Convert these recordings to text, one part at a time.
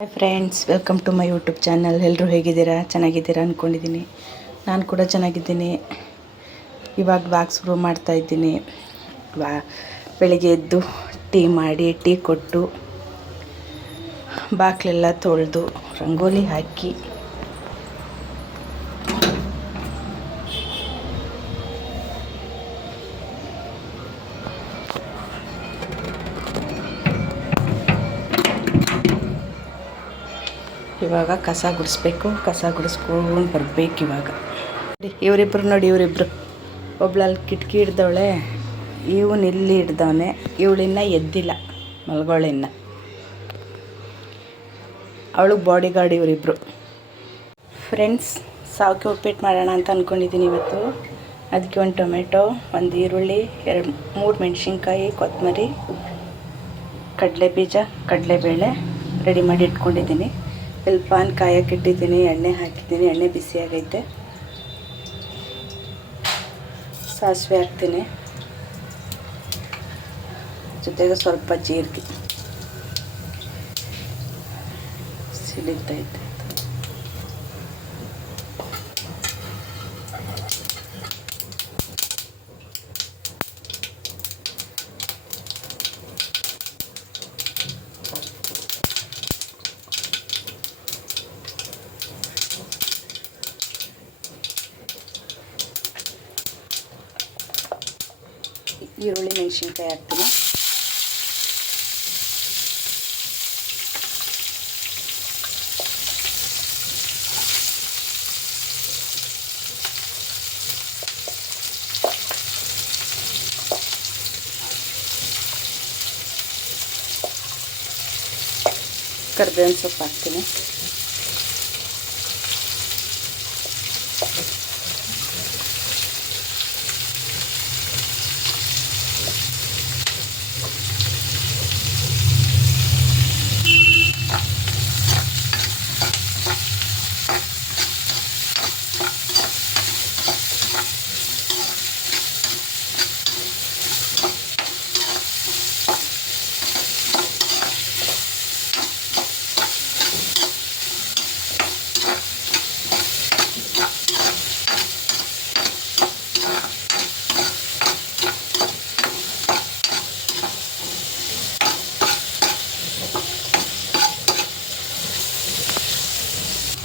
Hi friends, welcome to my YouTube channel. ಎಲ್ಲರೂ ಹೇಗಿದ್ದೀರಾ? ಚೆನ್ನಾಗಿದ್ದೀರಾ ಅಂದ್ಕೊಂಡಿದ್ದೀನಿ. ನಾನು ಕೂಡ ಚೆನ್ನಾಗಿದ್ದೀನಿ. ಇವಾಗ ವ್ಲಾಗ್ ಶುರು ಮಾಡ್ತಾಯಿದ್ದೀನಿ. ಬೆಳಿಗ್ಗೆ ಎದ್ದು ಟೀ ಕೊಟ್ಟು ಬಾಗಿಲೆಲ್ಲ ತೊಳೆದು ರಂಗೋಲಿ ಹಾಕಿ ಇವಾಗ ಕಸ ಗುಡಿಸ್ಬೇಕು. ಕಸ ಗುಡಿಸ್ಕೊಂಡು ಬರಬೇಕು. ಇವಾಗ ಇವರಿಬ್ಬರು ಒಬ್ಳಲ್ಲಿ ಕಿಟಕಿ ಹಿಡ್ದವಳೆ, ಇವನು ಇಲ್ಲಿ ಹಿಡ್ದವನೆ. ಇವಳಿನ್ನ ಎದ್ದಿಲ್ಲ, ಮಲ್ಗೋಳಿನ್ನ. ಅವಳು ಬಾಡಿ ಗಾರ್ಡ್ ಇವರಿಬ್ಬರು. ಫ್ರೆಂಡ್ಸ್, ಸಾವ್ಗೆ ಉಪ್ಪಿಟ್ಟು ಮಾಡೋಣ ಅಂತ ಅಂದ್ಕೊಂಡಿದ್ದೀನಿ ಇವತ್ತು. ಅದಕ್ಕೆ ಒಂದು ಟೊಮೆಟೊ, ಒಂದು ಈರುಳ್ಳಿ, 3 ಮೆಣಸಿನ್ಕಾಯಿ, ಕೊತ್ತಂಬರಿ, ಕಡಲೆಬೀಜ, ಕಡಲೆಬೇಳೆ ರೆಡಿ ಮಾಡಿ ಇಟ್ಕೊಂಡಿದ್ದೀನಿ. ಇಲ್ಲಿ ಪಾನ್ ಕಾಯಕ್ಕೆ ಇಟ್ಟಿದ್ದೀನಿ. ಎಣ್ಣೆ ಹಾಕಿದ್ದೀನಿ. ಎಣ್ಣೆ ಬಿಸಿ ಆಗೈತೆ. ಸಾಸಿವೆ ಹಾಕ್ತೀನಿ, ಜೊತೆಗೆ ಸ್ವಲ್ಪ ಜೀರಿಗೆ ಸಿಡಿತೈತೆ. ಈರುಳ್ಳಿ ಮೆಣಸಿನ್ಕಾಯಿ ಹಾಕ್ತೀನಿ. ಕರಿಬೇವಿನ ಸೊಪ್ಪು ಹಾಕ್ತೀನಿ.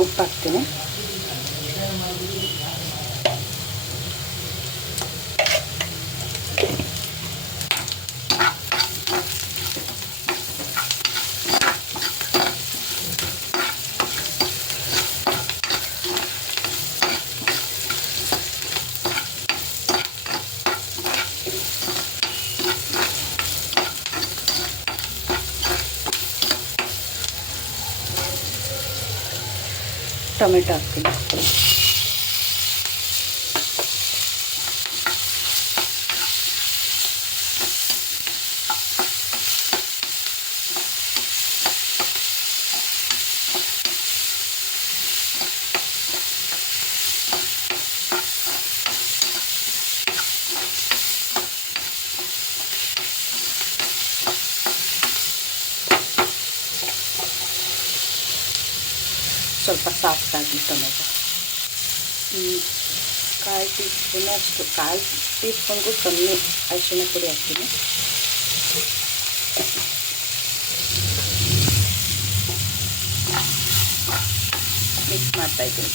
ಉಪ್ಪು ಹಾಕ್ತೀನಿ. ಟೊಮೆಟೊ ಹಾಕ್ತೀನಿ. ಸ್ವಲ್ಪ ಸಾಫ್ಟ್ ಆಗಲಿ ಟೊಮೆಟೊ. ಕಾಲು ಟೀ ಸ್ಪೂನ್ಗೂ ಕಮ್ಮಿ ಅರಿಶಿಣ ಪುಡಿ ಹಾಕ್ತೀನಿ. ಮಿಕ್ಸ್ ಮಾಡ್ತಾಯಿದ್ದೀನಿ.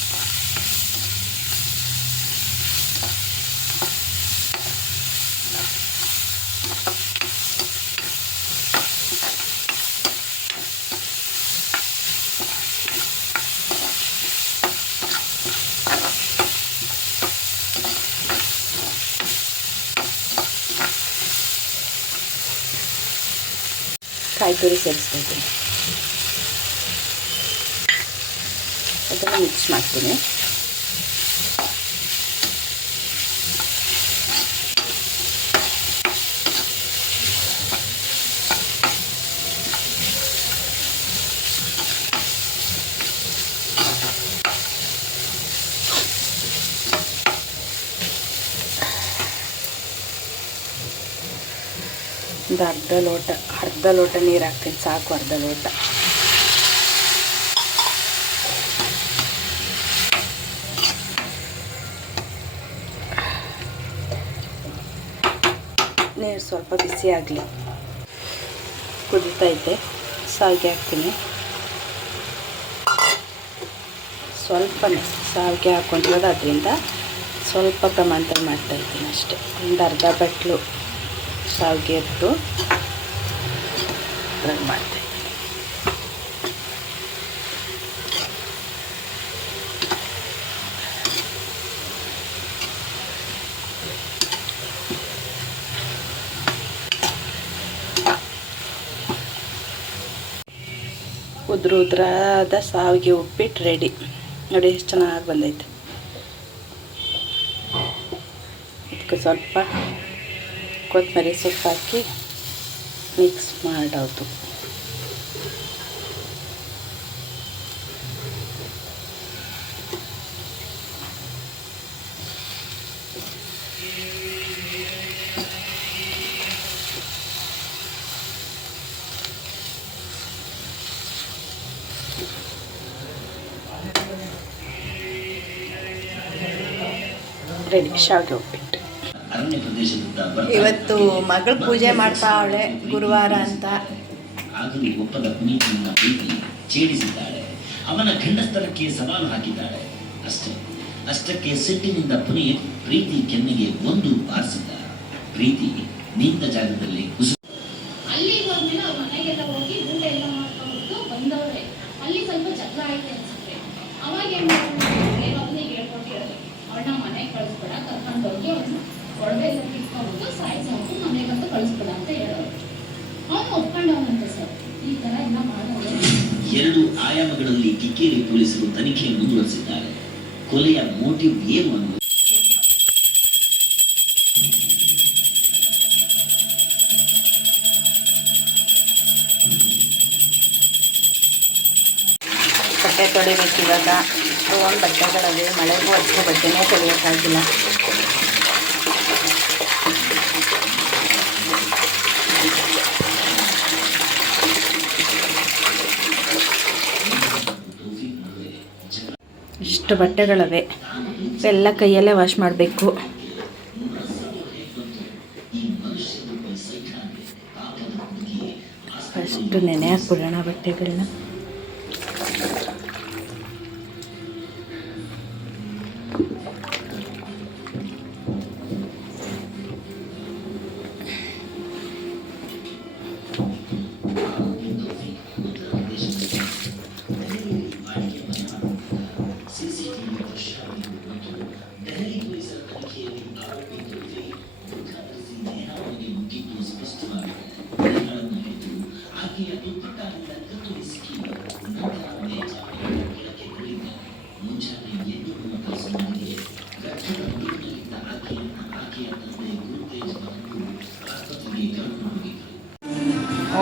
ಕಾಯಿ ತುರಿ ಸೇರಿಸ್ಕೊಳ್ತೀನಿ. ಅದನ್ನು ಮಿಕ್ಸ್ ಮಾಡ್ತೀನಿ. ಒಂದು ಅರ್ಧ ಲೋಟ ನೀರು ಹಾಕ್ತೀನಿ. ಸಾಕು, ಅರ್ಧ ಲೋಟ. ನೀರು ಸ್ವಲ್ಪ ಬಿಸಿ ಆಗಲಿ. ಕುದೀತೈತೆ, ಸಾವಿಗೆ ಹಾಕ್ತೀನಿ. ಸ್ವಲ್ಪನೇ ಸಾವಿಗೆ ಹಾಕ್ಕೊಂಡಿರೋದು, ಅದರಿಂದ ಸ್ವಲ್ಪ ಪ್ರಮಾಣದಲ್ಲಿ ಮಾಡ್ತಾಯಿದ್ದೀನಿ ಅಷ್ಟೇ. ಒಂದು ಅರ್ಧ ಬಟ್ಲು ಸಾವಿಗೆ ಇಟ್ಟು ಮಾಡ್ತಾಯಿದ್ದೀನಿ. ಉದ್ರಾದ ಸಾವಿಗೆ ಉಪ್ಪಿಟ್ಟು ರೆಡಿ. ನೋಡಿ ಎಷ್ಟು ಚೆನ್ನಾಗಿ ಬಂದೈತೆ. ಅದಕ್ಕೆ ಸ್ವಲ್ಪ ಕೊತ್ತಂಬರಿ ಸೊಪ್ಪು ಹಾಕಿ ಮಿಕ್ಸ್ ಮಾಡೋದು. ರೆಡಿ ಶಾವಿಗೆ ಉಪ್ಪಿಟ್ಟು. ಇವತ್ತು ಮಗಳು ಪೂಜೆ ಮಾಡ್ತಾ ಅವಳೆ, ಗುರುವಾರ ಅಂತ. ಆಗಲೂ ಒಪ್ಪದ ಪುನೀತನ ಪ್ರೀತಿ ಛೇಡಿಸಿದ್ದಾಳೆ. ಅವನ ಗಂಡಸ್ತನಕ್ಕೆ ಸವಾಲು ಹಾಕಿದ್ದಾಳೆ. ಅಷ್ಟಕ್ಕೆ ಸಿಟ್ಟಿನಿಂದ ಪುನೀತ್ ಪ್ರೀತಿ ಕೆನ್ನೆಗೆ ಒಂದು ಬಾರಿಸಿದ್ದ. ಪ್ರೀತಿ ನಿಂತ ಜಾಗದಲ್ಲಿ ಅಲ್ಲಿ ಹೋದ್ಮೇಲೆ ಅವ್ರ ಮನೆಗೆಲ್ಲ ಹೋಗಿ ಊಟ ಎಲ್ಲ ಮಾಡ್ಕೊಂಡು ಬಂದವ್ರೆ. ಅಲ್ಲಿ ಸ್ವಲ್ಪ ಜಗಳ ಆಯ್ತು ಅನ್ಸುತ್ತೆ. ಅವಾಗ ಏನ್ ಅವನಿಗೆ ಹೇಳ್ಕೊಟ್ಟು ಹೇಳಿದೆ, ಅವಳನ್ನ ಮನೆಗೆ ಕಳಿಸ್ಬೇಡ, ಕರ್ಕೊಂಡು ಹೋಗಿ ಅವನು ಒಳಗೆ ಎಲ್ಲ ಕಿಟ್ಕೊಂಡು ಸಾಯಿಸಿ ಹಾಕಿ ಮನೆಗಂತೂ ಕಳಿಸ್ಬೇಡ ಅಂತ ಹೇಳೋರು. ಅವನು ಒಪ್ಕೊಂಡವನಂತೆ ಸರ್. ಈ ತರ ಎಲ್ಲ ಮಾಡೋದು. 2 ಆಯಾಮಗಳಲ್ಲಿ ಕಿಕ್ಕೇರಿ ಪೊಲೀಸರು ತನಿಖೆ ಮುಂದುವರಿಸಿದ್ದಾರೆ. ಕೊಲೆಯ ಮೋಟಿವ್ ಏನು ಅನ್ನೋದು ಬಟ್ಟೆ ತೊಳಿಬೇಕು. ಇವಾಗ ಒಂದು ಬಟ್ಟೆಗಳವೆ, ಮಳೆಗೂ ಅಷ್ಟೇ ಬಟ್ಟೆನೇ ತೊಳಿಯೋಕ್ಕಾಗಿಲ್ಲ. ಇಷ್ಟು ಬಟ್ಟೆಗಳವೆ, ಎಲ್ಲ ಕೈಯಲ್ಲೇ ವಾಶ್ ಮಾಡಬೇಕು. ಫಸ್ಟು ನೆನೆ ಹಾಕ್ಬಿಡೋಣ ಬಟ್ಟೆಗಳನ್ನ.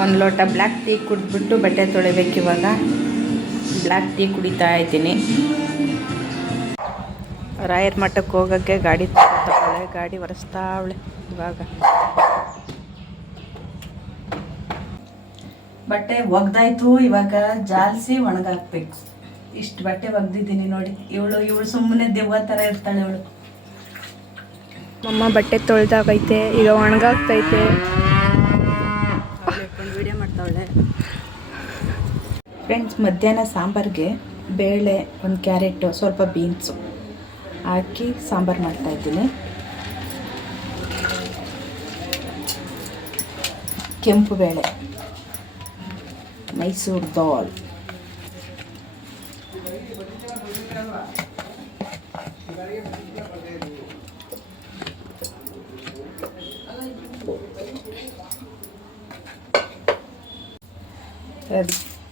ಒಂದು ಲೋಟ ಬ್ಲ್ಯಾಕ್ ಟೀ ಕುಡಿದ್ಬಿಟ್ಟು ಬಟ್ಟೆ ತೊಳಿಬೇಕು. ಇವಾಗ ಬ್ಲ್ಯಾಕ್ ಟೀ ಕುಡಿತಾ ಇದ್ದೀನಿ. ರಾಯರ ಮಠಕ್ಕೆ ಹೋಗೋಕ್ಕೆ ಗಾಡಿ ತಗೊಳ್ತಾವಳೆ, ಗಾಡಿ ಒರೆಸ್ತಾವಳೆ. ಇವಾಗ ಬಟ್ಟೆ ಒಗ್ದಾಯ್ತು. ಇವಾಗ ಜಾಲಿಸಿ ಒಣಗಾಕ್ಬೇಕು. ಇಷ್ಟು ಬಟ್ಟೆ ಒಗ್ದಿದ್ದೀನಿ ನೋಡಿ. ಇವಳು ಸುಮ್ಮನೆ ದೆವ್ವ ಥರ ಇರ್ತಾಳೆ ಇವಳು. ಅಮ್ಮ ಬಟ್ಟೆ ತೊಳೆದಾಗೈತೆ, ಈಗ ಒಣಗಾಗ್ತೈತೆ. ವಿಡಿಯೋ ಮಾಡ್ತಾವಳೆ. ಫ್ರೆಂಡ್ಸ್, ಮಧ್ಯಾಹ್ನ ಸಾಂಬಾರಿಗೆ ಬೇಳೆ, ಒಂದು ಕ್ಯಾರೆಟು, ಸ್ವಲ್ಪ ಬೀನ್ಸು ಹಾಕಿ ಸಾಂಬಾರು ಮಾಡ್ತಾಯಿದ್ದೀನಿ. ಕೆಂಪು ಬೇಳೆ, ಮೈಸೂರು ದಾಲ್,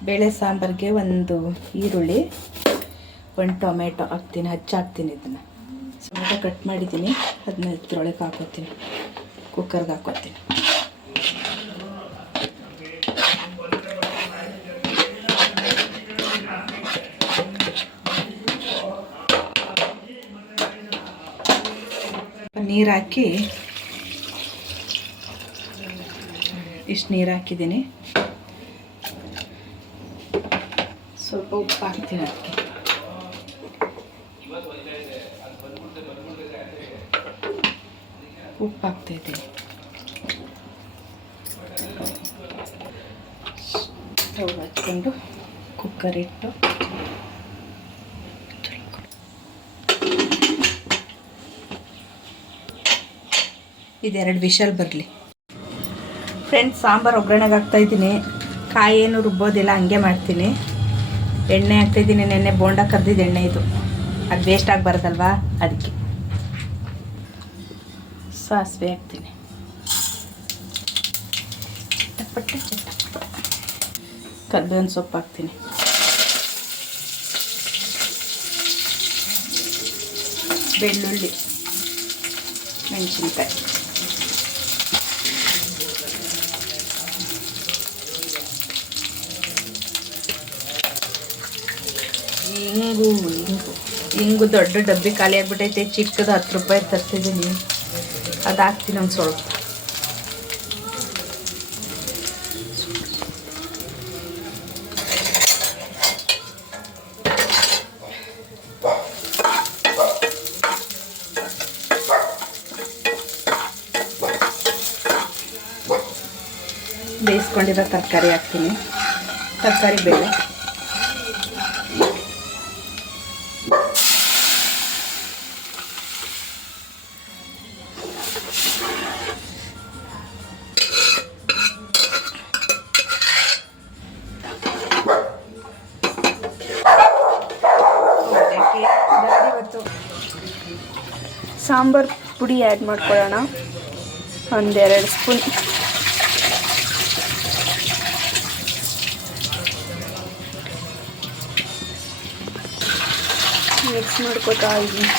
ಬೇಳೆ ಸಾಂಬಾರಿಗೆ ಒಂದು ಈರುಳ್ಳಿ, ಒಂದು ಟೊಮೆಟೊ ಹಾಕ್ತೀನಿ, ಹಚ್ಚಾಕ್ತೀನಿ. ಇದನ್ನು ಟೊಮೆಟೊ ಕಟ್ ಮಾಡಿದ್ದೀನಿ, ಅದನ್ನ ಇದ್ರೊಳಗೆ ಹಾಕೋತೀನಿ, ಕುಕ್ಕರ್ಗೆ ಹಾಕೋತೀನಿ. ನೀರು ಹಾಕಿ, ಇಷ್ಟು ನೀರು ಹಾಕಿದ್ದೀನಿ. ಸ್ವಲ್ಪ ಉಪ್ಪು ಹಾಕ್ತೀನಿ. ಅದಕ್ಕೆ ಉಪ್ಪು ಹಾಕ್ತಾಯಿದ್ದೀನಿ. ಇಟ್ಕೊಂಡು ಕುಕ್ಕರ್ ಇಟ್ಟು ಇದೆರಡು ವಿಷಲ್ ಬರಲಿ. ಫ್ರೆಂಡ್ಸ್, ಸಾಂಬಾರು ಒಗ್ಗರಣೆಗೆ ಹಾಕ್ತಾಯಿದ್ದೀನಿ. ಕಾಯಿ ಏನು ರುಬ್ಬೋದಿಲ್ಲ, ಹಂಗೆ ಮಾಡ್ತೀನಿ. ಎಣ್ಣೆ ಹಾಕ್ತಾಯಿದ್ದೀನಿ. ನೆನ್ನೆ ಬೋಂಡ ಕರ್ದಿದ್ದು ಎಣ್ಣೆ ಇದು, ಅದು ವೇಸ್ಟ್ ಆಗಬಾರ್ದಲ್ವಾ, ಅದಕ್ಕೆ. ಸಾಸಿವೆ ಹಾಕ್ತೀನಿ, ಚಟಪಟ ಚಟಪಟ. ಕರ್ಬೇವಿನ ಸೊಪ್ಪು ಹಾಕ್ತೀನಿ, ಬೆಳ್ಳುಳ್ಳಿ, ಮೆಣಸಿನ್ಕಾಯಿ, ಹಿಂಗು ದೊಡ್ಡ ಡಬ್ಬಿ ಖಾಲಿ ಆಗಿಬಿಟ್ಟೈತೆ. ಚಿಕ್ಕದು 10 ರೂಪಾಯಿ ತರ್ತಿದ್ದೀನಿ, ಅದು ಹಾಕ್ತೀನಿ ಒಂದು ಸ್ವಲ್ಪ. ಬೇಯಿಸ್ಕೊಂಡಿರೋ ತರಕಾರಿ ಹಾಕ್ತೀನಿ, ತರಕಾರಿ ಬೇಳೆ, ಸಾಂಬಾರು ಪುಡಿ ಆ್ಯಡ್ ಮಾಡ್ಕೊಳ್ಳೋಣ, 1-2 ಸ್ಪೂನ್. ಮಿಕ್ಸ್ ಮಾಡ್ಕೊತಾ ಇದ್ದೀನಿ.